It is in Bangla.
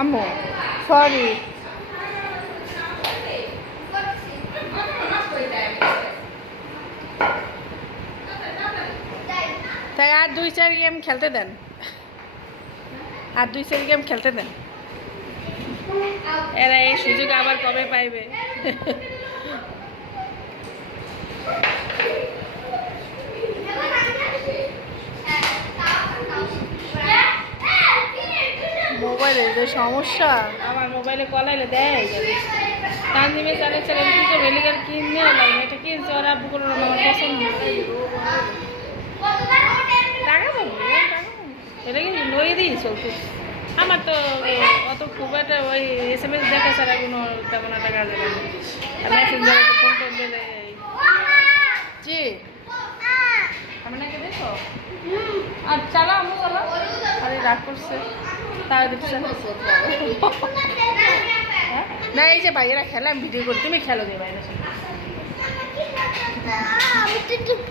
আম্মু সরি। তাই আর 2-4 গেম খেলতে দেন, আর 2-4 গেম খেলতে দেন। এরা এই সুযোগ আবার কবে পাইবে? মোবাইলের যে সমস্যা, আমার মোবাইলে কলাইলে দেয় তানজিমে চালে চালে কি করবে লিগার কিনে এলাম, এটা কিনছে ওরা আব্বু করে আমার পছন্দ টাকা পাবো, এটা কি লই দিই চলতে। আমার তো অত খুব একটা ওই SMS দেখা ছাড়া কোনো তেমন একটা কাজে লাগে, মেসেঞ্জারে তো ফোন টোন দিলে জি আমি নাকি দেখো আর চালাও আমি চালাও। আরে রাগ করছে তারা দেখছে না, এই যে ভাইয়েরা খেলে আমি ভিডিও করি, তুমি খেলো যে বাইরে।